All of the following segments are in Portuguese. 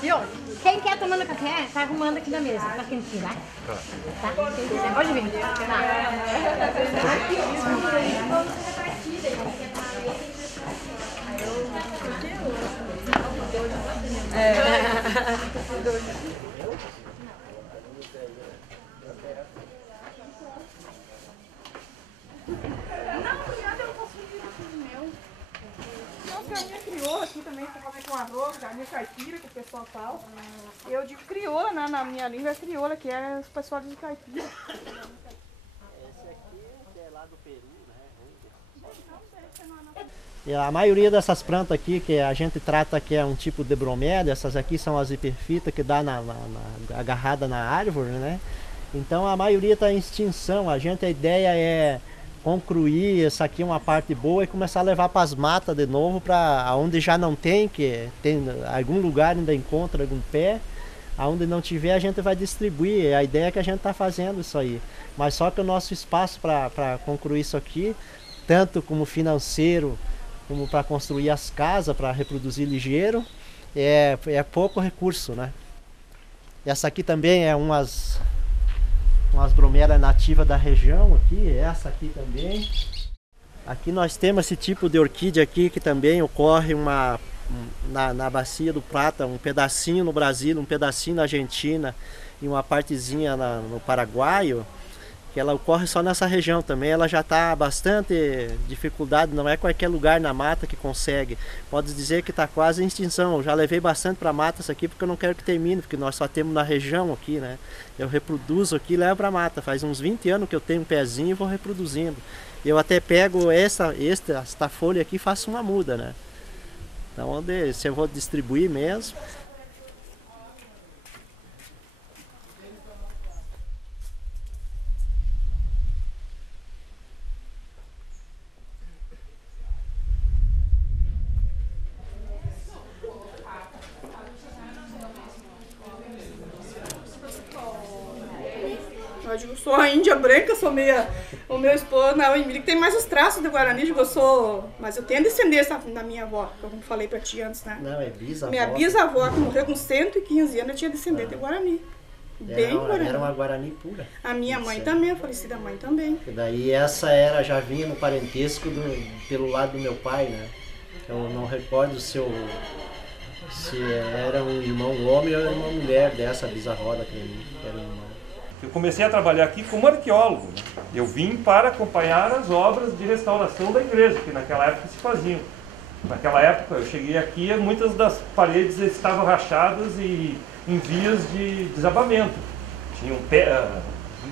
Viu? Quem quer tomando café, tá arrumando aqui na mesa. Tá quentinho, tá? Tá? Quem quiser, pode vir. Tá. A minha crioula aqui também, pra fazer com arroz, a minha caipira, que o pessoal fala. Eu digo crioula, né? Na minha língua é crioula, que é o pessoal de caipira. Esse aqui que é lá do Peru, né? E a maioria dessas plantas aqui que a gente trata que é um tipo de bromélia, essas aqui são as hiperfitas que dá agarrada na árvore, né? Então a maioria está em extinção. A ideia é concluir essa aqui uma parte boa e começar a levar para as matas de novo, para onde já não tem, que tem algum lugar ainda encontra algum pé, aonde não tiver a gente vai distribuir. A ideia é que a gente está fazendo isso aí, mas só que o nosso espaço para concluir isso aqui, tanto como financeiro como para construir as casas, para reproduzir ligeiro, é pouco recurso, né? Essa aqui também é umas bromélias nativas da região aqui, essa aqui também. Aqui nós temos esse tipo de orquídea aqui que também ocorre na Bacia do Prata, um pedacinho no Brasil, um pedacinho na Argentina e uma partezinha no Paraguai, que ela ocorre só nessa região também. Ela já está bastante dificuldade, não é qualquer lugar na mata que consegue. Pode dizer que está quase em extinção. Eu já levei bastante para mata isso aqui porque eu não quero que termine, porque nós só temos na região aqui, né? Eu reproduzo aqui e levo para mata. Faz uns 20 anos que eu tenho um pezinho e vou reproduzindo. Eu até pego esta folha aqui e faço uma muda, né? Então, se eu vou distribuir mesmo. Eu digo, sou a índia branca, sou meia... O meu esposo, não, o Emílio, que tem mais os traços do Guarani, digo, eu sou... Mas eu tenho descendência da minha avó, como falei pra ti antes, né? Não, é bisavó. Minha bisavó, que morreu com 115 anos, eu tinha descendência de Guarani. Bem Guarani. Era uma Guarani pura. A minha mãe também, a falecida mãe também. E daí essa já vinha no parentesco pelo lado do meu pai, né? Eu não recordo se era um irmão homem ou uma mulher dessa bisavó daquele que era um irmão. Eu comecei a trabalhar aqui como arqueólogo, né? Eu vim para acompanhar as obras de restauração da igreja, que naquela época se faziam. Naquela época eu cheguei aqui, muitas das paredes estavam rachadas e em vias de desabamento. Tinham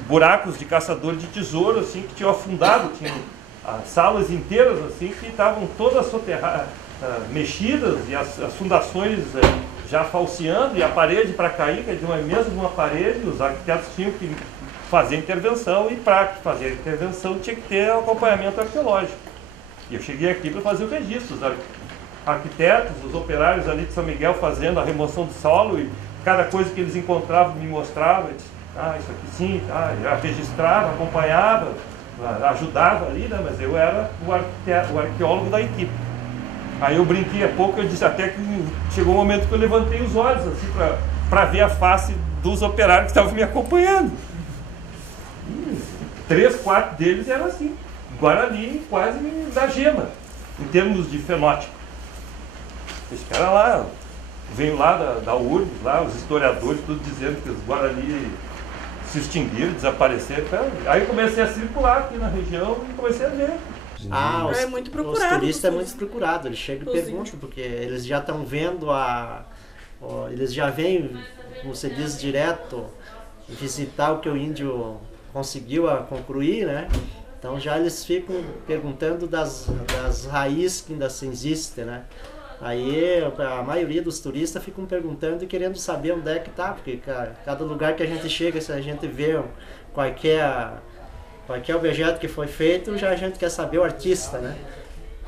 buracos de caçador de tesouro assim, que tinham afundado, tinham salas inteiras assim, que estavam todas mexidas e as fundações já falseando e a parede para cair, quer dizer, mesmo uma parede, os arquitetos tinham que fazer intervenção e para fazer a intervenção tinha que ter acompanhamento arqueológico. E eu cheguei aqui para fazer o registro, os arquitetos, os operários ali de São Miguel fazendo a remoção do solo e cada coisa que eles encontravam me mostravam, isso aqui sim, já registrava, acompanhava, ajudava ali, né? Mas eu era o arqueólogo da equipe. Aí eu brinquei há pouco, eu disse até que chegou um momento que eu levantei os olhos assim para ver a face dos operários que estavam me acompanhando. 3, 4 deles eram assim, Guarani quase da gema, em termos de fenótipo. Esse cara lá, veio lá da URGS, lá, os historiadores, tudo dizendo que os Guarani se extinguiram, desapareceram. Aí eu comecei a circular aqui na região e comecei a ver. É muito procurado. Os turistas é muito procurado, eles chegam e perguntam, porque eles já estão vendo eles já vêm, como você diz, direto visitar o que o índio conseguiu concluir, né? Então já eles ficam perguntando das raízes que ainda existem, né? Aí a maioria dos turistas ficam perguntando e querendo saber onde é que tá, porque cada lugar que a gente chega, se a gente vê qualquer objeto que foi feito, já a gente quer saber o artista, né?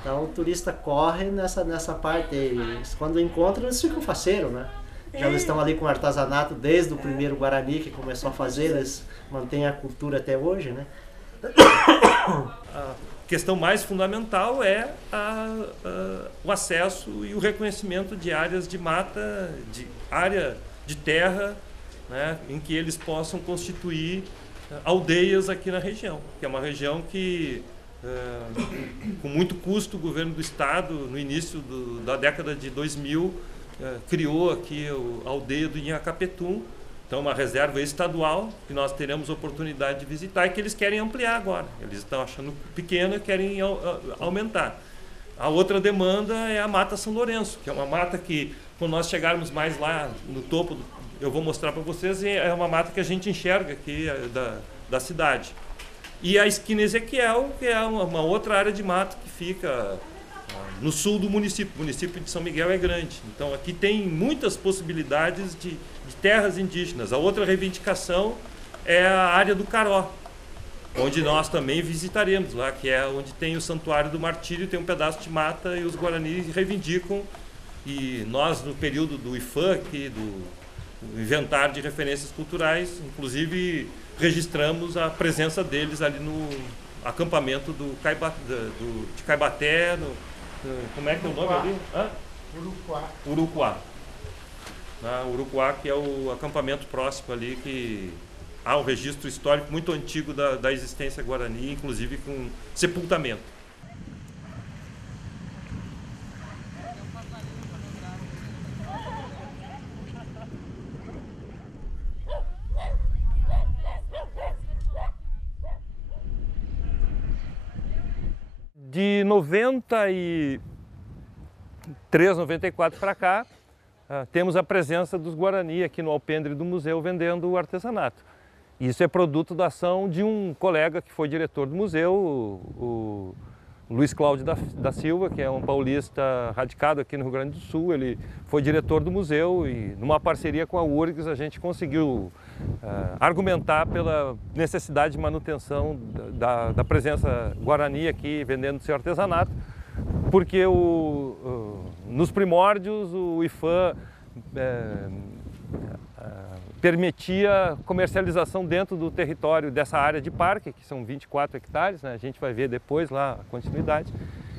Então o turista corre nessa parte e quando encontra eles ficam faceiros, né? Já eles estão ali com o artesanato desde o primeiro Guarani que começou a fazer, eles mantêm a cultura até hoje, né? A questão mais fundamental é o acesso e o reconhecimento de áreas de mata, de área de terra, né, em que eles possam constituir aldeias aqui na região, que é uma região que, com muito custo, o governo do estado, no início da década de 2000, criou aqui a aldeia do Inhacapetum. Então, uma reserva estadual que nós teremos oportunidade de visitar e que eles querem ampliar agora. Eles estão achando pequena e querem aumentar. A outra demanda é a Mata São Lourenço, que é uma mata que, quando nós chegarmos mais lá no topo, eu vou mostrar para vocês, é uma mata que a gente enxerga aqui da cidade. E a Esquina Ezequiel, que é uma outra área de mato que fica no sul do município. O município de São Miguel é grande. Então, aqui tem muitas possibilidades de terras indígenas. A outra reivindicação é a área do Caró, onde nós também visitaremos lá, que é onde tem o Santuário do Martírio, tem um pedaço de mata e os Guarani reivindicam. E nós, no período do IFAM, aqui, do Inventário de Referências Culturais, inclusive registramos a presença deles ali no acampamento de Caibaté, como é que é o nome ali? Urucuá. Urucuá, que é o acampamento próximo ali, que há um registro histórico muito antigo da existência guarani, inclusive com sepultamento. De 93, 94 para cá, temos a presença dos Guarani aqui no alpendre do museu vendendo o artesanato. Isso é produto da ação de um colega que foi diretor do museu, o Luiz Cláudio da Silva, que é um paulista radicado aqui no Rio Grande do Sul. Ele foi diretor do museu e, numa parceria com a URGS, a gente conseguiu argumentar pela necessidade de manutenção da presença Guarani aqui vendendo seu artesanato, porque nos primórdios o IFAM permitia comercialização dentro do território dessa área de parque, que são 24 hectares, né? A gente vai ver depois lá a continuidade.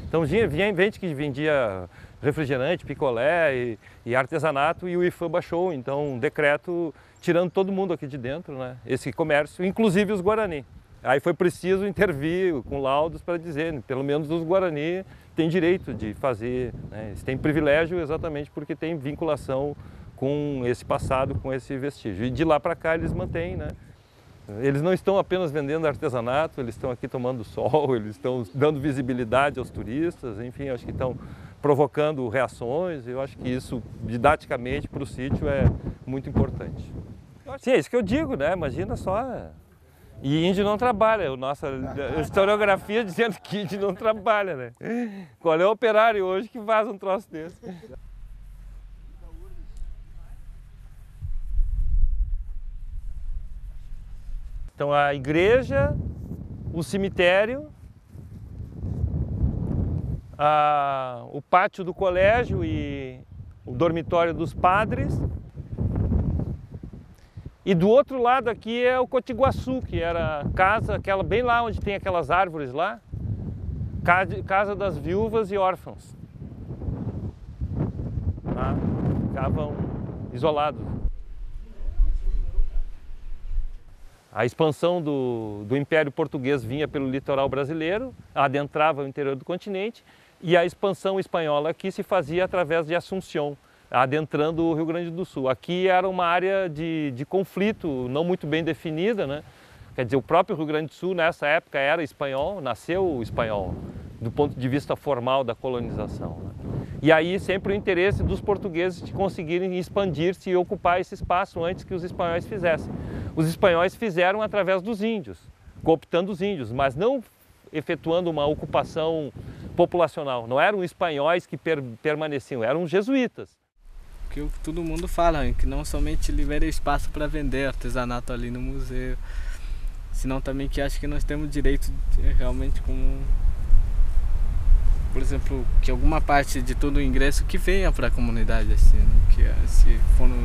Então vinha gente que vendia refrigerante, picolé e artesanato, e o IFAM baixou, então um decreto tirando todo mundo aqui de dentro, né? Esse comércio, inclusive os Guarani. Aí foi preciso intervir com laudos para dizer, pelo menos os Guarani têm direito de fazer, né? Eles têm privilégio exatamente porque tem vinculação com esse passado, com esse vestígio. E de lá para cá eles mantêm, né? Eles não estão apenas vendendo artesanato, eles estão aqui tomando sol, eles estão dando visibilidade aos turistas, enfim, acho que estão provocando reações. Eu acho que isso, didaticamente, para o sítio é muito importante. Sim, é isso que eu digo, né? Imagina só E índio não trabalha, nossa historiografia dizendo que índio não trabalha, né? Qual é o operário hoje que faz um troço desse? Então a igreja, o cemitério, o pátio do colégio e o dormitório dos padres. E do outro lado aqui é o Cotiguaçu, que era a casa, aquela bem lá onde tem aquelas árvores lá, casa das viúvas e órfãos. Tá? Ficavam isolados. A expansão do Império Português vinha pelo litoral brasileiro, adentrava o interior do continente, e a expansão espanhola aqui se fazia através de Assunção, adentrando o Rio Grande do Sul. Aqui era uma área de conflito não muito bem definida, né? Quer dizer, o próprio Rio Grande do Sul nessa época era espanhol, nasceu espanhol, do ponto de vista formal da colonização, né? E aí sempre o interesse dos portugueses de conseguirem expandir-se e ocupar esse espaço antes que os espanhóis fizessem. Os espanhóis fizeram através dos índios, cooptando os índios, mas não efetuando uma ocupação populacional. Não eram espanhóis que permaneciam, eram jesuítas. Que todo mundo fala, que não somente libera espaço para vender artesanato ali no museu, senão também que acho que nós temos direito de, realmente como, por exemplo, que alguma parte de todo o ingresso que venha para a comunidade, assim, né? Que se foram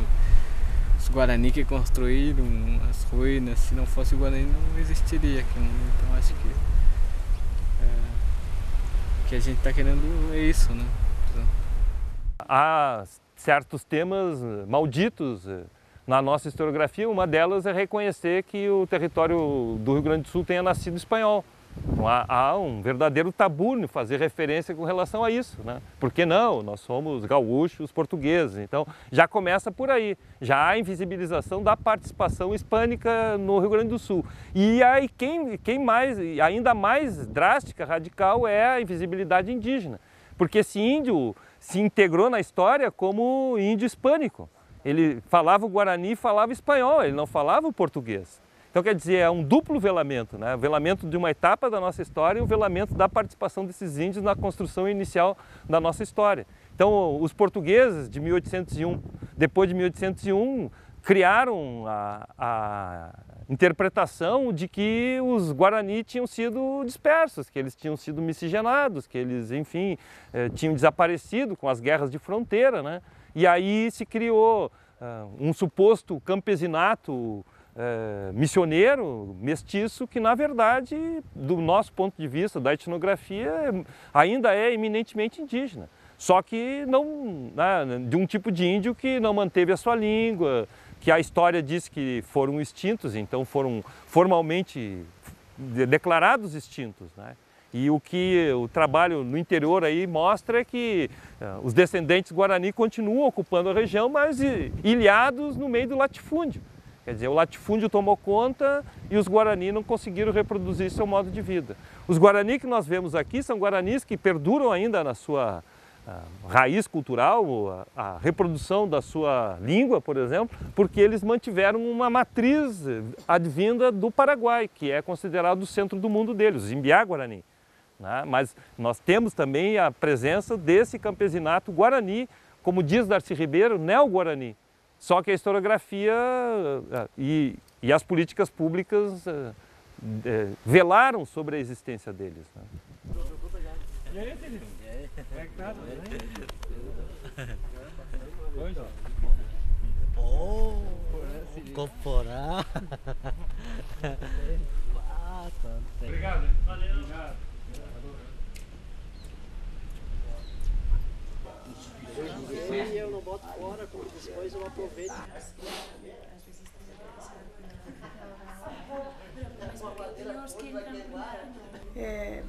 os Guarani que construíram as ruínas, se não fosse o Guarani não existiria aqui, né? Então acho que a gente está querendo é isso, né? Há certos temas malditos na nossa historiografia, uma delas é reconhecer que o território do Rio Grande do Sul tenha nascido espanhol. Então, há um verdadeiro tabu em fazer referência com relação a isso, né? Por que não? Nós somos gaúchos portugueses, então já começa por aí. Já há invisibilização da participação hispânica no Rio Grande do Sul. E aí quem mais, ainda mais drástica, radical, é a invisibilidade indígena. Porque esse índio se integrou na história como índio hispânico. Ele falava o Guarani e falava espanhol, ele não falava o português. Então, quer dizer, é um duplo velamento, né? O velamento de uma etapa da nossa história e o velamento da participação desses índios na construção inicial da nossa história. Então, os portugueses de 1801, depois de 1801, criaram a interpretação de que os Guarani tinham sido dispersos, que eles tinham sido miscigenados, que eles, enfim, tinham desaparecido com as guerras de fronteira, né? E aí se criou um suposto campesinato missioneiro, mestiço, que na verdade, do nosso ponto de vista, da etnografia, ainda é eminentemente indígena. Só que não, né, de um tipo de índio que não manteve a sua língua, que a história diz que foram extintos, então foram formalmente declarados extintos, né? E o que o trabalho no interior aí mostra é que os descendentes Guarani continuam ocupando a região, mas ilhados no meio do latifúndio. Quer dizer, o latifúndio tomou conta e os Guarani não conseguiram reproduzir seu modo de vida. Os Guarani que nós vemos aqui são Guaranis que perduram ainda na sua raiz cultural, a reprodução da sua língua, por exemplo, porque eles mantiveram uma matriz advinda do Paraguai, que é considerado o centro do mundo deles, os Imbiá-Guarani, né? Mas nós temos também a presença desse campesinato Guarani, como diz Darcy Ribeiro, neo-Guarani. Só que a historiografia e as políticas públicas velaram sobre a existência deles, né? Oh, incorporar. Obrigado. Valeu. Obrigado. Eu não boto fora, como depois eu aproveito. É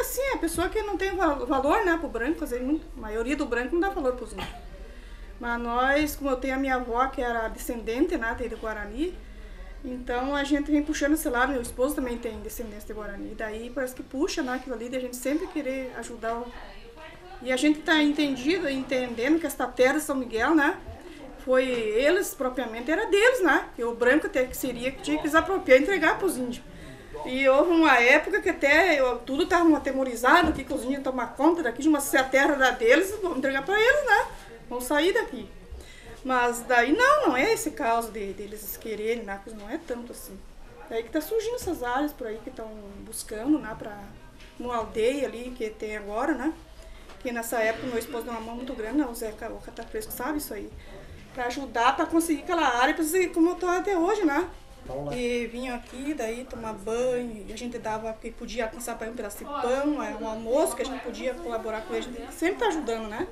assim, a pessoa que não tem valor, né, pro branco, a maioria do branco não dá valor pros índios. Mas nós, como eu tenho a minha avó que era descendente, né, de Guarani, então a gente vem puxando esse lado, meu esposo também tem descendência de Guarani, daí parece que puxa, né, aquilo ali, de a gente sempre querer ajudar. E a gente está entendendo que esta terra de São Miguel, né, foi eles propriamente, era deles, né? Que o branco até que tinha que desapropriar e entregar para os índios. E houve uma época que até tudo estava atemorizado, que os índios iam tomar conta daqui, de uma se a terra era deles, vamos entregar para eles, né? Vamos sair daqui. Mas daí não é esse caso deles quererem, né? Não é tanto assim. Daí que tá surgindo essas áreas por aí que estão buscando, né? Pra uma aldeia ali que tem agora, né? Que nessa época meu esposo deu uma mão muito grande, né? O Zé Catafresco sabe isso aí. Para ajudar, para conseguir aquela área, para ser como eu estou até hoje, né? E vinham aqui, daí tomar banho, e a gente dava, porque podia alcançar para um pedaço de pão, um almoço, que a gente podia colaborar com eles, a gente sempre está ajudando, né?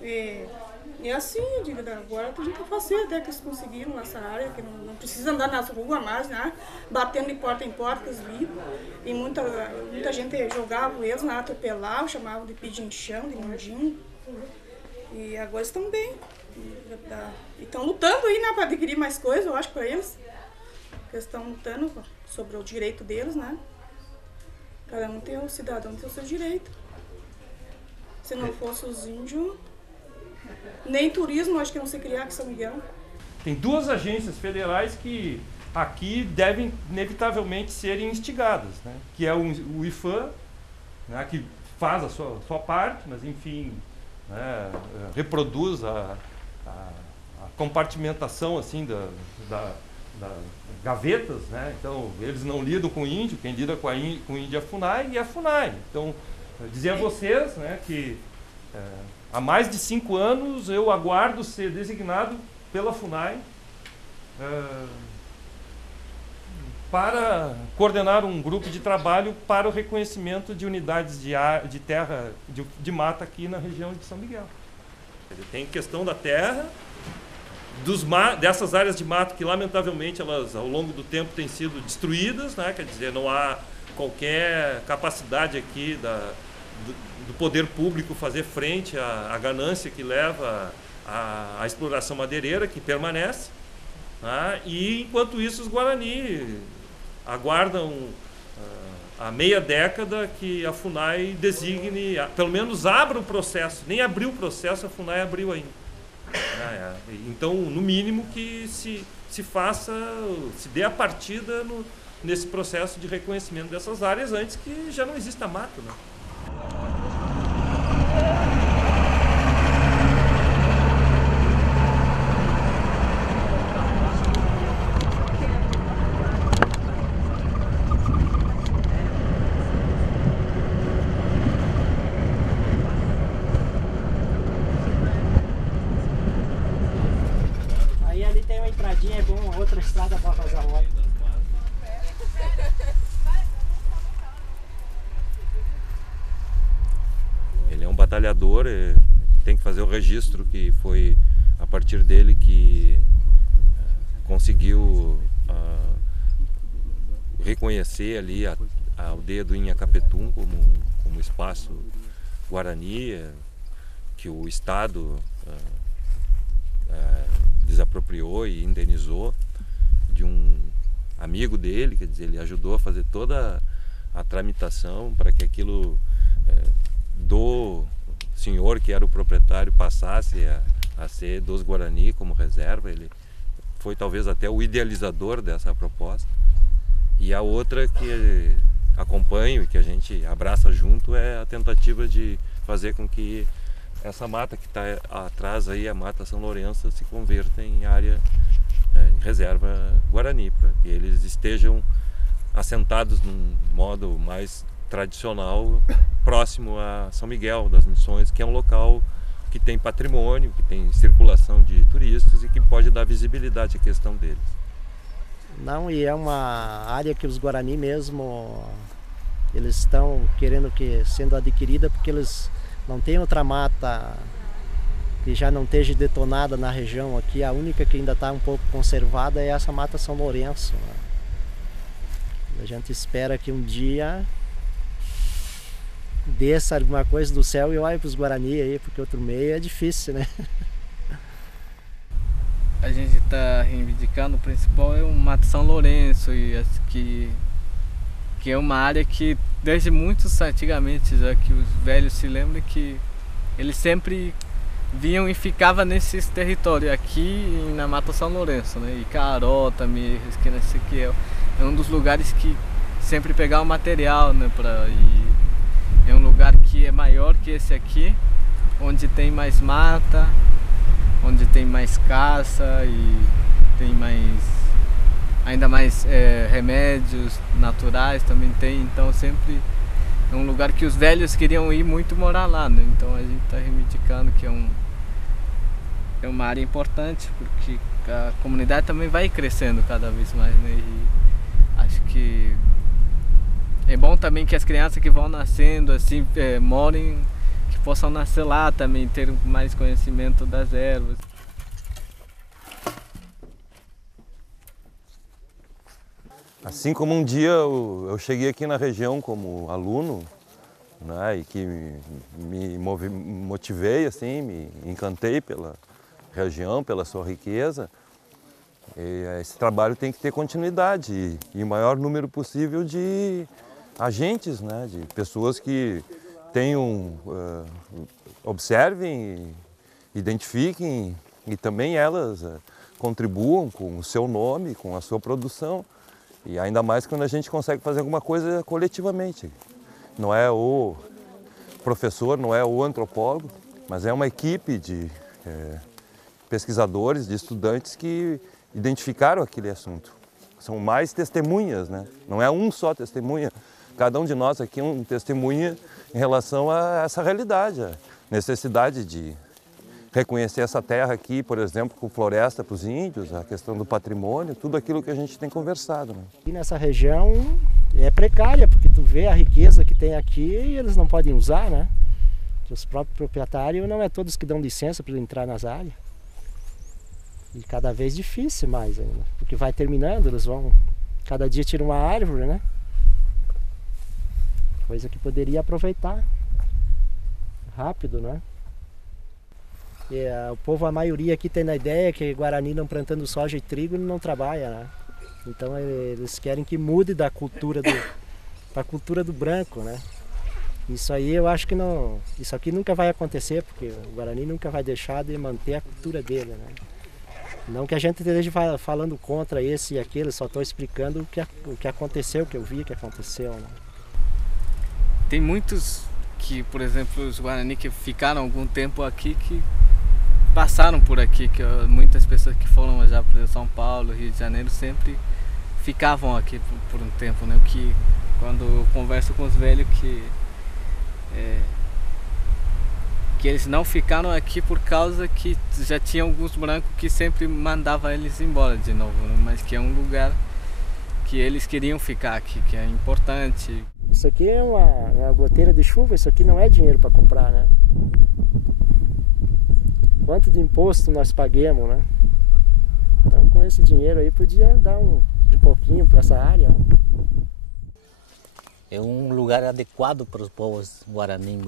E assim, eu digo, agora a gente fazer até que eles conseguiram nessa área, que não precisa andar nas ruas mais, né? Batendo de porta em porta, que eles viam. E muita gente jogava eles, né? Atropelava, chamavam de pedinchão, de mundinho. E agora estão bem. E estão lutando aí, né, para adquirir mais coisas, eu acho, para eles. Eles estão lutando sobre o direito deles, né? Cada um tem, o cidadão tem o seu direito. Se não fosse os índios, nem turismo acho que não se criar aqui em São Miguel. Tem duas agências federais que aqui devem inevitavelmente serem instigadas, né? Que é o IFAM, né, que faz a sua parte, mas enfim, né, reproduz a compartimentação assim das gavetas, né? Então eles não lidam com o índio, quem lida com o índio é a FUNAI e a FUNAI. Então, eu dizia a vocês, né, que há mais de 5 anos eu aguardo ser designado pela FUNAI para coordenar um grupo de trabalho para o reconhecimento de unidades de terra, de mata aqui na região de São Miguel. Tem questão da terra, dessas áreas de mato que lamentavelmente elas ao longo do tempo têm sido destruídas, né? Quer dizer, não há qualquer capacidade aqui do poder público fazer frente à ganância que leva à exploração madeireira, que permanece, né? E enquanto isso os Guarani aguardam há meia década que a FUNAI designe, pelo menos abra o processo. Nem abriu o processo, a FUNAI abriu ainda. Então, no mínimo que se faça, se dê a partida nesse processo de reconhecimento dessas áreas antes que já não exista mato, né? É bom, outra estrada para fazer a rota. Ele é um batalhador, tem que fazer o registro que foi a partir dele que conseguiu reconhecer ali a aldeia do Inhacapetum como espaço Guarani, que o Estado desapropriou e indenizou de um amigo dele, quer dizer, ele ajudou a fazer toda a tramitação para que aquilo do senhor que era o proprietário passasse a ser dos Guarani como reserva. Ele foi talvez até o idealizador dessa proposta. E a outra que acompanho e que a gente abraça junto é a tentativa de fazer com que essa mata que está atrás aí, a Mata São Lourenço, se converta em área em reserva Guarani, para que eles estejam assentados num modo mais tradicional, próximo a São Miguel das Missões, que é um local que tem patrimônio, que tem circulação de turistas e que pode dar visibilidade à questão deles. Não, e é uma área que os Guarani mesmo, eles estão querendo que sendo adquirida porque eles não tem outra mata que já não esteja detonada na região aqui. A única que ainda está um pouco conservada é essa Mata São Lourenço, né? A gente espera que um dia desça alguma coisa do céu e olhe para os Guarani aí, porque outro meio é difícil, né? A gente está reivindicando, o principal é o Mata São Lourenço, e acho que é uma área que desde muito antigamente, já que os velhos se lembram, que eles sempre vinham e ficavam nesses territórios aqui na Mata São Lourenço, né? Icaró também, que nesse aqui é um dos lugares que sempre pegar o material, né? É um lugar que é maior que esse aqui, onde tem mais mata, onde tem mais caça e tem ainda mais remédios naturais também tem, então sempre é um lugar que os velhos queriam ir muito morar lá, né? Então a gente está reivindicando que é uma área importante, porque a comunidade também vai crescendo cada vez mais, né? E acho que é bom também que as crianças que vão nascendo assim, morem, que possam nascer lá também, ter mais conhecimento das ervas. Assim como um dia eu cheguei aqui na região como aluno, né, e que me motivei, assim, me encantei pela região, pela sua riqueza, esse trabalho tem que ter continuidade e o maior número possível de agentes, né, de pessoas que tenham, observem, identifiquem e também elas contribuam com o seu nome, com a sua produção. E ainda mais quando a gente consegue fazer alguma coisa coletivamente. Não é o professor, não é o antropólogo, mas é uma equipe de pesquisadores, de estudantes que identificaram aquele assunto. São mais testemunhas, né? Não é um só testemunha. Cada um de nós aqui é um testemunha em relação a essa realidade, a necessidade de reconhecer essa terra aqui, por exemplo, com floresta para os índios, a questão do patrimônio, tudo aquilo que a gente tem conversado, né? E nessa região é precária, porque tu vê a riqueza que tem aqui e eles não podem usar, né? Os próprios proprietários não é todos que dão licença para entrar nas áreas. E cada vez difícil mais ainda, porque vai terminando, eles vão, cada dia tiram uma árvore, né? Coisa que poderia aproveitar rápido, né? E, o povo, a maioria aqui tem a ideia que Guarani não plantando soja e trigo não trabalha, né? Então eles querem que mude da cultura para a cultura do branco, né? Isso aí eu acho que não, isso aqui nunca vai acontecer, porque o Guarani nunca vai deixar de manter a cultura dele, né? Não que a gente esteja falando contra esse e aquele, só estou explicando o que aconteceu, o que eu vi que aconteceu, né? Tem muitos que, por exemplo, os Guarani que ficaram algum tempo aqui, que passaram por aqui, que muitas pessoas que foram já para São Paulo, Rio de Janeiro, sempre ficavam aqui por um tempo, né? Que quando eu converso com os velhos que eles não ficaram aqui por causa que já tinha alguns brancos que sempre mandavam eles embora de novo, né? Mas que é um lugar que eles queriam ficar aqui, que é importante. Isso aqui é uma goteira de chuva, isso aqui não é dinheiro para comprar, né? Quanto de imposto nós paguemos, né? Então com esse dinheiro aí podia dar um pouquinho para essa área. É um lugar adequado para os povos Guarani,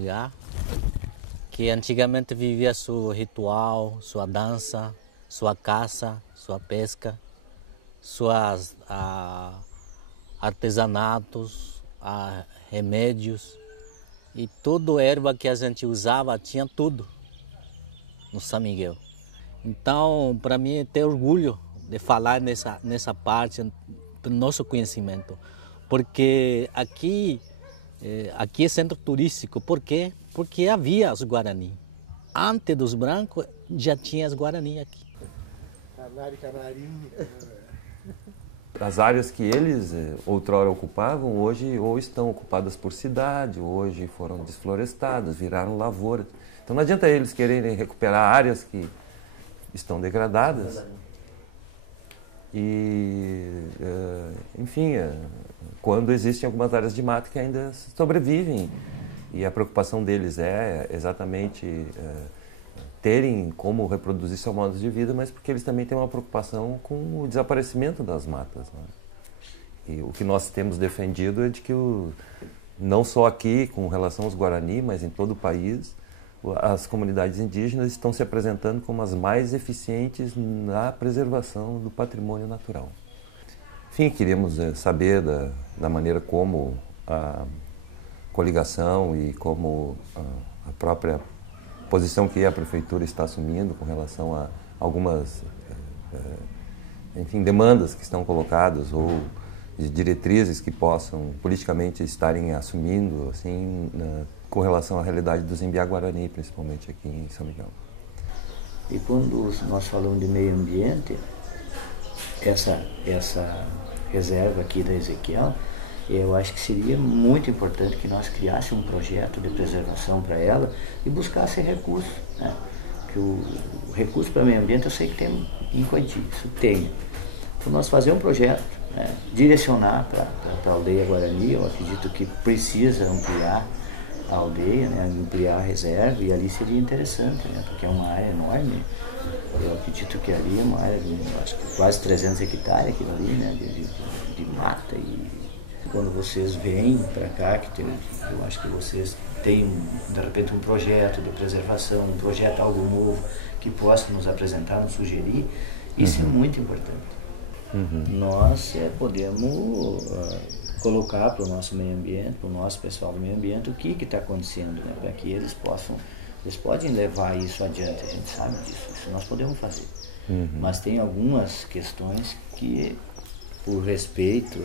que antigamente vivia seu ritual, sua dança, sua caça, sua pesca, suas artesanatos, remédios e toda erva que a gente usava tinha tudo no São Miguel. Então, para mim é ter orgulho de falar nessa parte do nosso conhecimento, porque aqui é centro turístico. Por quê? Porque havia os Guarani. Antes dos brancos já tinha os Guarani aqui. As áreas que eles outrora ocupavam, hoje ou estão ocupadas por cidade, hoje foram desflorestadas, viraram lavouras. Então não adianta eles quererem recuperar áreas que estão degradadas. E, enfim, quando existem algumas áreas de mata que ainda sobrevivem. E a preocupação deles é exatamente terem como reproduzir seu modo de vida, mas porque eles também têm uma preocupação com o desaparecimento das matas, né? E o que nós temos defendido é de que, não só aqui com relação aos Guarani, mas em todo o país, as comunidades indígenas estão se apresentando como as mais eficientes na preservação do patrimônio natural. Enfim, queríamos saber da maneira como a coligação e como a própria posição que a prefeitura está assumindo com relação a algumas enfim, demandas que estão colocadas ou de diretrizes que possam politicamente estarem assumindo assim, com relação à realidade do Zembiá-Guarani, principalmente aqui em São Miguel. E quando nós falamos de meio ambiente, essa reserva aqui da Ezequiel, eu acho que seria muito importante que nós criássemos um projeto de preservação para ela e buscasse recursos, né? Que o recurso para o meio ambiente eu sei que tem em Coiti, isso tem. Então nós fazer um projeto, né, direcionar para a aldeia Guarani, eu acredito que precisa ampliar a aldeia, né, ampliar a reserva, e ali seria interessante, né, porque é uma área enorme. Eu acredito que ali é uma área de acho que quase 300 hectares aquilo ali, né, de mata. E quando vocês vêm para cá, eu acho que vocês têm de repente um projeto de preservação, um projeto algo novo que possa nos apresentar, nos sugerir, isso é muito importante. Nós podemos colocar para o nosso meio ambiente, para o nosso pessoal do meio ambiente, o que está acontecendo, né? Para que eles podem levar isso adiante, a gente sabe disso, isso nós podemos fazer. Mas tem algumas questões que, por respeito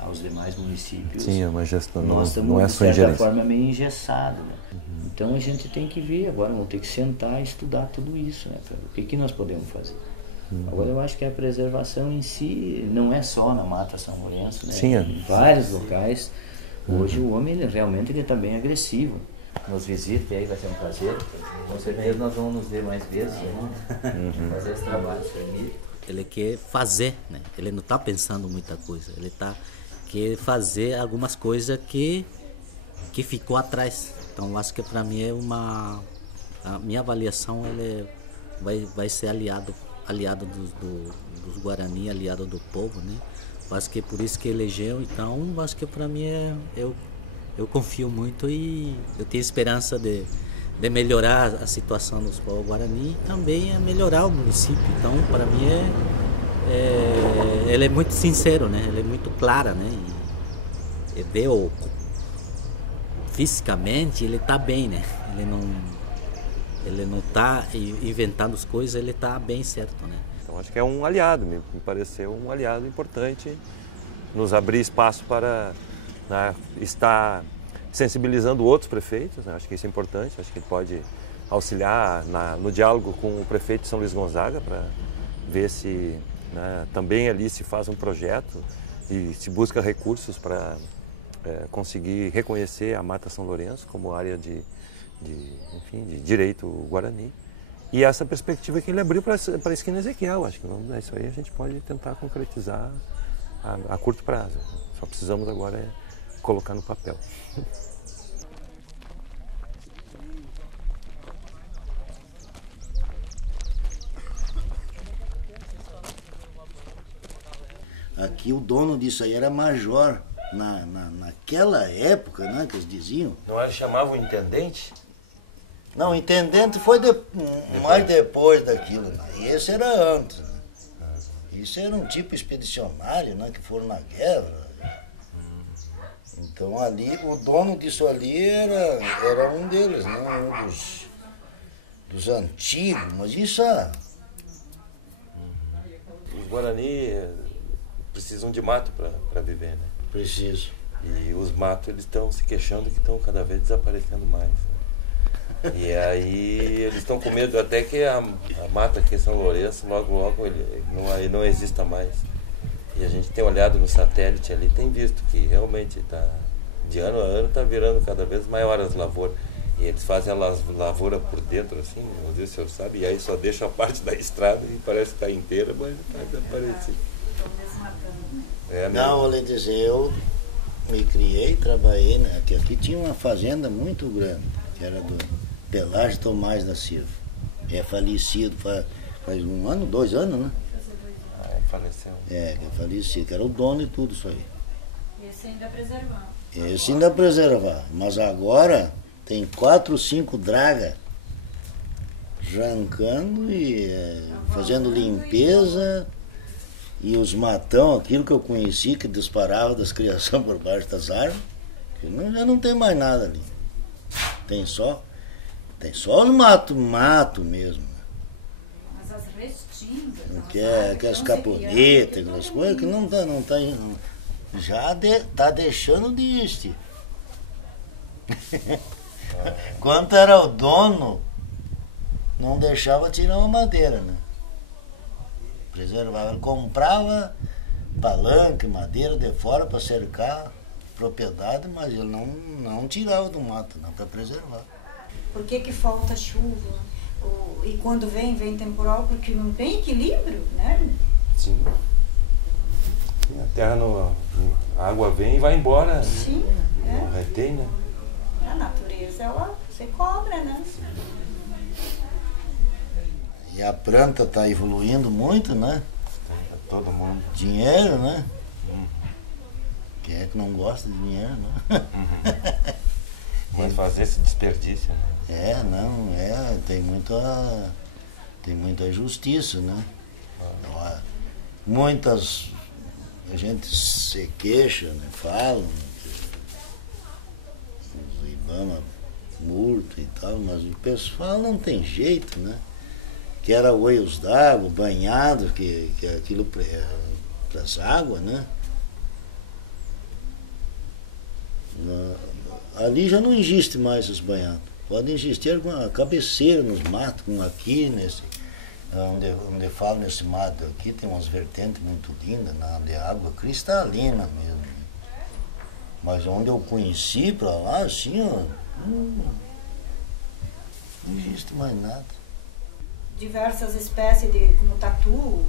aos demais municípios, sim, é uma gestão, nós estamos de certa forma meio engessados, né? Então a gente tem que ver, agora vamos ter que sentar e estudar tudo isso, né? O que nós podemos fazer. Agora eu acho que a preservação em si não é só na Mata São Lourenço, né? Sim, em vários locais. Hoje o homem realmente está bem agressivo. Nos visita e aí vai ser um prazer. Com certeza nós vamos nos ver mais vezes, né? Fazer esse trabalho. Ele quer fazer, né? Ele não está pensando muita coisa. Ele quer fazer algumas coisas que ficou atrás. Então acho que para mim a minha avaliação vai ser aliado dos Guarani, aliado do povo, né? Acho que é por isso que elegeu, então acho que para mim eu confio muito e eu tenho esperança de melhorar a situação dos povos Guarani e também melhorar o município. Então para mim ele é muito sincero, né? Ele é muito clara, né? E vê fisicamente ele está bem, né? Ele não está inventando as coisas, ele está bem certo, né? Então acho que é um aliado, me pareceu um aliado importante, nos abrir espaço para, né, estar sensibilizando outros prefeitos, né? Acho que isso é importante, acho que ele pode auxiliar no diálogo com o prefeito de São Luís Gonzaga para ver se, né, também ali se faz um projeto e se busca recursos para conseguir reconhecer a Mata São Lourenço como área de direito Guarani. E essa perspectiva que ele abriu para a esquina Ezequiel, acho que isso aí a gente pode tentar concretizar a curto prazo. Só precisamos agora colocar no papel. Aqui o dono disso aí era major, naquela época, né, que eles diziam. Não era chamava o intendente? Não, o intendente foi mais depois daquilo, né? E esse era antes, né? Isso era um tipo expedicionário, né, que foram na guerra. Então ali, o dono disso ali era um deles, né? Um dos antigos, mas isso Os Guarani precisam de mato para viver, né? Preciso. E os matos, eles estão se queixando que estão cada vez desaparecendo mais, né? E aí eles estão com medo até que a mata aqui em São Lourenço logo não exista mais. E a gente tem olhado no satélite ali, tem visto que realmente de ano a ano está virando cada vez maior as lavouras. E eles fazem a lavoura por dentro assim, não sei se o senhor sabe, e aí só deixa a parte da estrada e parece que está inteira, mas está desaparecendo. Não, vou lhe dizer, eu me criei, trabalhei, né? Aqui tinha uma fazenda muito grande, que era do Pelágio Tomás da Silva. É falecido faz 1 ano, 2 anos, né? Faleceu. Que é falecido, que era o dono de tudo isso aí. Esse ainda preservar. Esse ainda preservar. Mas agora tem 4, 5 dragas arrancando e fazendo limpeza. E os matão, aquilo que eu conheci, que disparava das criações por baixo das árvores, que já não tem mais nada ali. Tem só. Tem só os mato mesmo. Mas as restingas. Que é as caponetas, aquelas coisas que não tá já tá deixando de existir. Quando era o dono, não deixava tirar uma madeira, né? Preservava. Ele comprava palanque, madeira de fora para cercar propriedade, mas ele não tirava do mato, não, para preservar. Por que falta chuva? E quando vem temporal, porque não tem equilíbrio, né? Sim. A terra, a água vem e vai embora. Sim. Não retém, né? A natureza, ela se cobra, né? E a planta está evoluindo muito, né? Todo mundo. Dinheiro, né? Quem é que não gosta de dinheiro, né? Mas fazer esse desperdício, né? Tem muita justiça, né? Muitas, a gente se queixa, né? Falam que os Ibama morto e tal, mas o pessoal não tem jeito, né? Que era olhos d'água, banhado, que aquilo para as águas, né? Ali já não existe mais os banhados. Pode existir com a cabeceira nos matos, como aqui, onde falo nesse mato aqui, tem umas vertentes muito lindas, de água cristalina mesmo. Mas onde eu conheci para lá, assim, ó, não existe mais nada. Diversas espécies como tatu,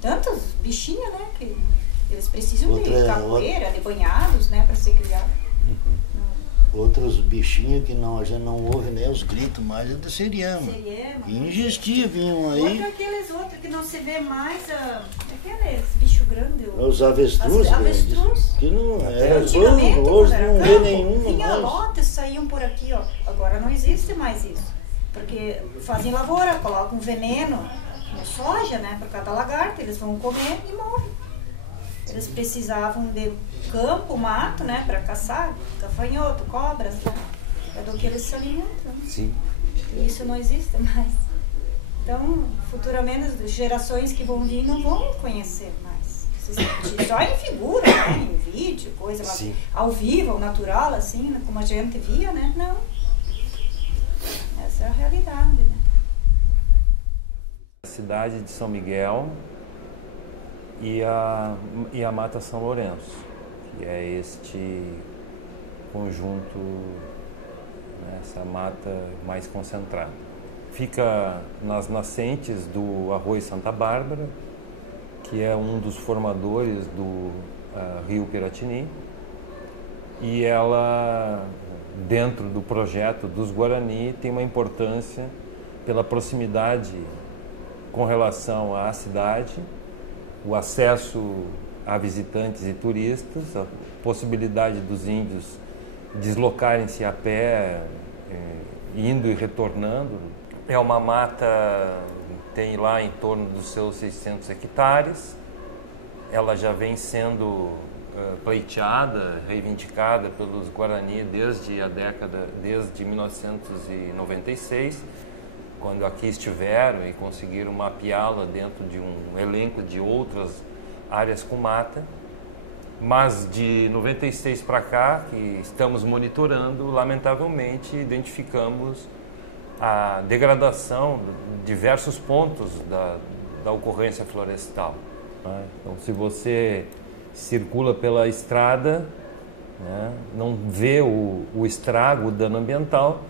tantos bichinhos, né? Que eles precisam de capoeira, de banhados, né? Para se criar. Outros bichinhos que a gente não ouve nem os gritos mais, é do seriama. Ingestia, vinham aí. Aqueles outros que não se vê mais, aqueles bichos grandes. Os avestruz. Avestruz. Que não hoje não vê nenhum. Vinha lotes, saíam por aqui, ó. Agora não existe mais isso. Porque fazem lavoura, colocam veneno na soja, né? Por cada lagarta, eles vão comer e morrem. Eles precisavam de campo, mato, né? Para caçar, gafanhoto, cobras, né? É do que eles se alimentam. Sim. E isso não existe mais. Então, futuramente, as gerações que vão vir não vão conhecer mais. Só em figura, né? Em vídeo, coisa lá, ao vivo, ao natural, assim, como a gente via, né? Não. Essa é a realidade, né? A cidade de São Miguel e a Mata São Lourenço, que é este conjunto, né, essa mata mais concentrada. Fica nas nascentes do Arroio Santa Bárbara, que é um dos formadores do rio Piratini, e ela, dentro do projeto dos Guarani, tem uma importância pela proximidade com relação à cidade, o acesso a visitantes e turistas, a possibilidade dos índios deslocarem-se a pé, indo e retornando. É uma mata, tem lá em torno dos seus 600 hectares, ela já vem sendo pleiteada, reivindicada pelos Guarani desde 1996, quando aqui estiveram e conseguiram mapeá-la dentro de um elenco de outras áreas com mata. Mas de 96 para cá, que estamos monitorando, lamentavelmente identificamos a degradação de diversos pontos da ocorrência florestal. Então, se você circula pela estrada, né, não vê o estrago, o dano ambiental,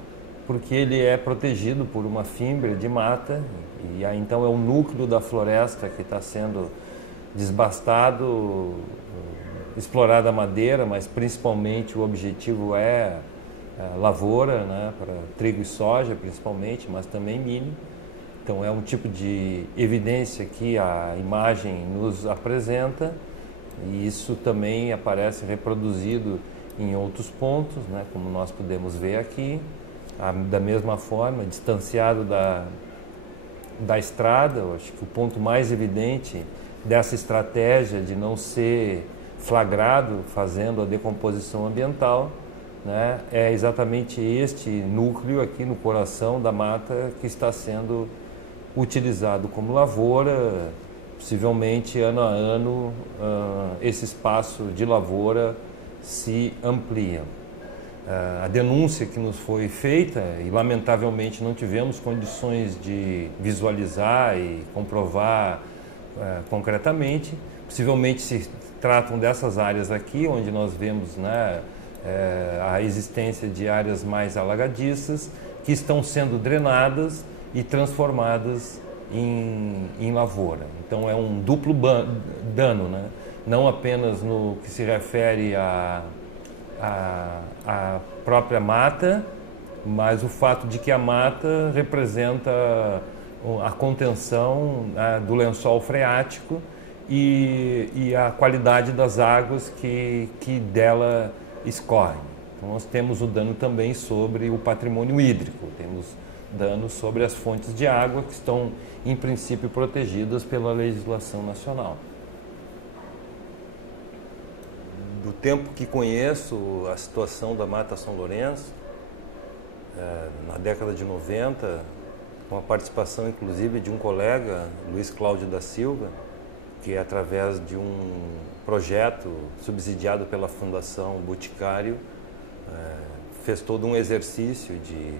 porque ele é protegido por uma fímbria de mata, e aí, então é o núcleo da floresta que está sendo desbastado, explorada a madeira, mas principalmente o objetivo é lavoura, né, para trigo e soja principalmente, mas também milho. Então é um tipo de evidência que a imagem nos apresenta, e isso também aparece reproduzido em outros pontos, né, como nós podemos ver aqui. Da mesma forma, distanciado da estrada, eu acho que o ponto mais evidente dessa estratégia de não ser flagrado fazendo a decomposição ambiental né, é exatamente este núcleo aqui no coração da mata que está sendo utilizado como lavoura. Possivelmente, ano a ano, esse espaço de lavoura se amplia. A denúncia que nos foi feita, e lamentavelmente não tivemos condições de visualizar e comprovar concretamente, possivelmente se tratam dessas áreas aqui, onde nós vemos, né, a existência de áreas mais alagadiças, que estão sendo drenadas e transformadas em lavoura. Então é um duplo dano, né? Não apenas no que se refere à própria mata, mas o fato de que a mata representa a contenção do lençol freático e a qualidade das águas que dela escorrem. Então nós temos o dano também sobre o patrimônio hídrico, temos danos sobre as fontes de água que estão, em princípio, protegidas pela legislação nacional. Do tempo que conheço a situação da Mata São Lourenço, na década de 90, com a participação, inclusive, de um colega, Luiz Cláudio da Silva, que, através de um projeto subsidiado pela Fundação Boticário, fez todo um exercício de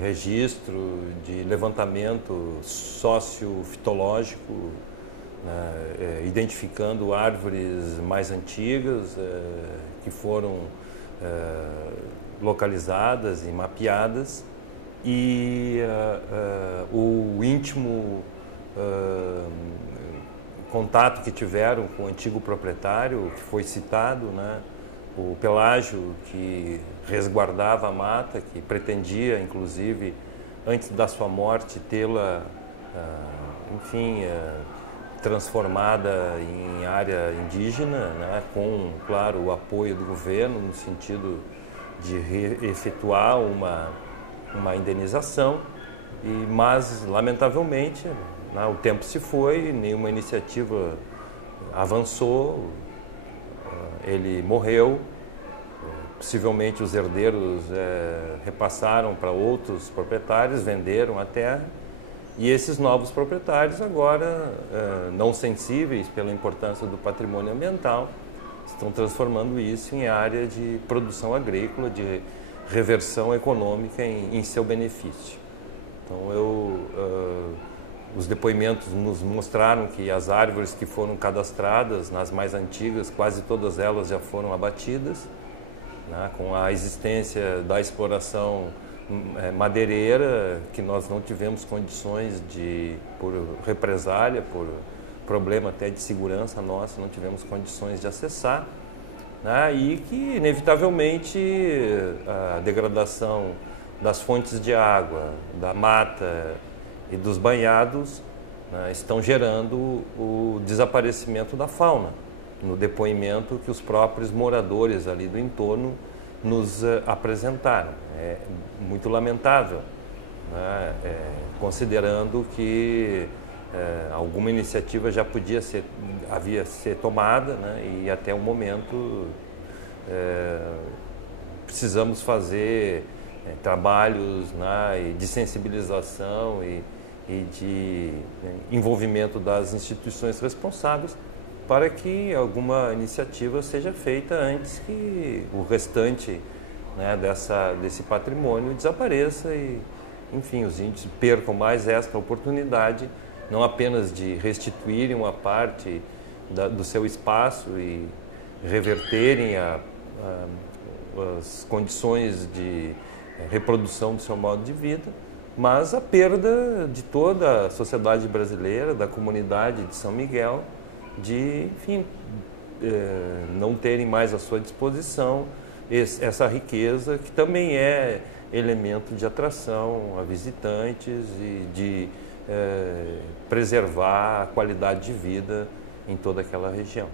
registro, de levantamento sociofitológico, identificando árvores mais antigas que foram localizadas e mapeadas, e o íntimo contato que tiveram com o antigo proprietário, que foi citado, né? O Pelágio, que resguardava a mata, que pretendia, inclusive, antes da sua morte, tê-la, transformada em área indígena, né? Com, claro, o apoio do governo, no sentido de efetuar uma indenização, mas, lamentavelmente, né, o tempo se foi, nenhuma iniciativa avançou, ele morreu, possivelmente os herdeiros repassaram para outros proprietários, venderam a terra, e esses novos proprietários agora, não sensíveis pela importância do patrimônio ambiental, estão transformando isso em área de produção agrícola, de reversão econômica em seu benefício. Então, os depoimentos nos mostraram que as árvores que foram cadastradas, nas mais antigas, quase todas elas já foram abatidas, né, com a existência da exploração madeireira, que nós não tivemos condições de, por represália, por problema até de segurança nossa, não tivemos condições de acessar, né, e que, inevitavelmente, a degradação das fontes de água, da mata e dos banhados, né, estão gerando o desaparecimento da fauna, no depoimento que os próprios moradores ali do entorno nos apresentaram. É muito lamentável, né, considerando que alguma iniciativa já havia ser tomada, né, e até o momento precisamos fazer trabalhos, né, de sensibilização e de envolvimento das instituições responsáveis para que alguma iniciativa seja feita antes que o restante, né, desse patrimônio desapareça e, enfim, os índios percam mais esta oportunidade, não apenas de restituírem uma parte do seu espaço e reverterem as condições de reprodução do seu modo de vida, mas a perda de toda a sociedade brasileira, da comunidade de São Miguel, de, enfim, não terem mais à sua disposição essa riqueza, que também é elemento de atração a visitantes e de preservar a qualidade de vida em toda aquela região.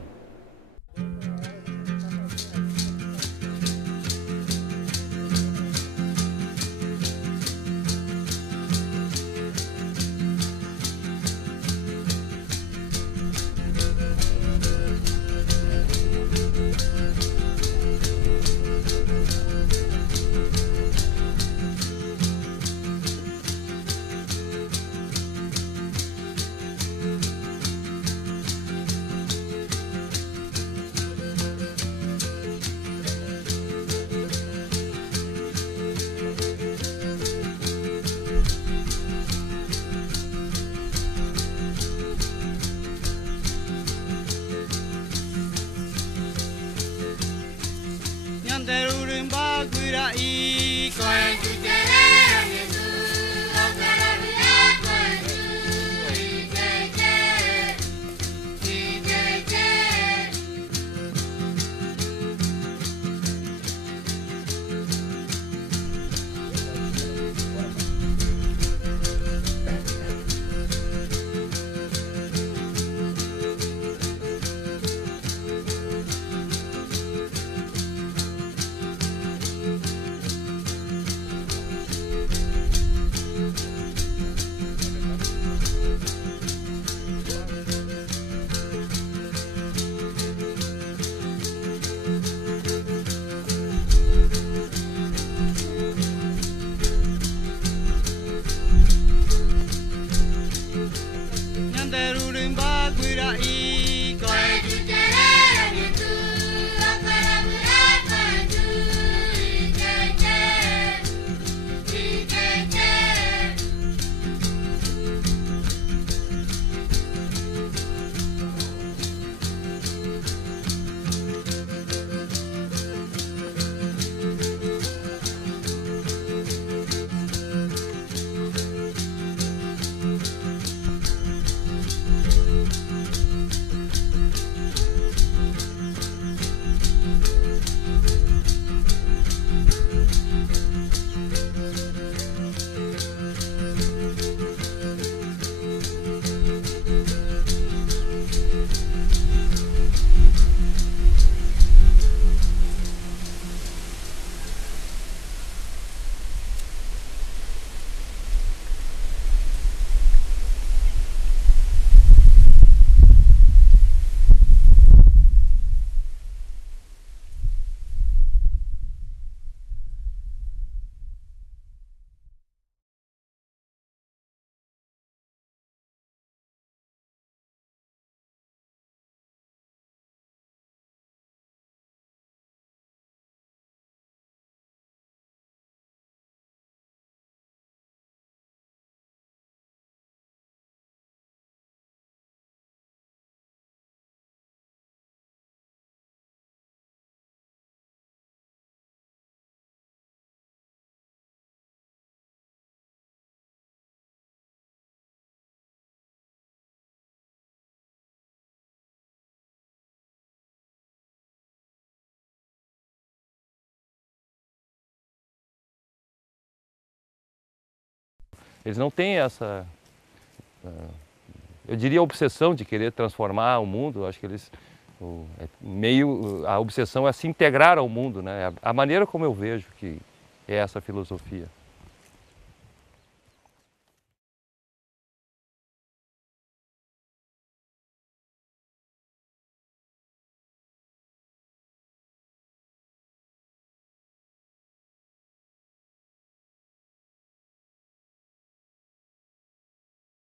Eles não têm essa, eu diria, obsessão de querer transformar o mundo. Eu acho que eles, a obsessão é se integrar ao mundo, né? A maneira como eu vejo que é essa filosofia.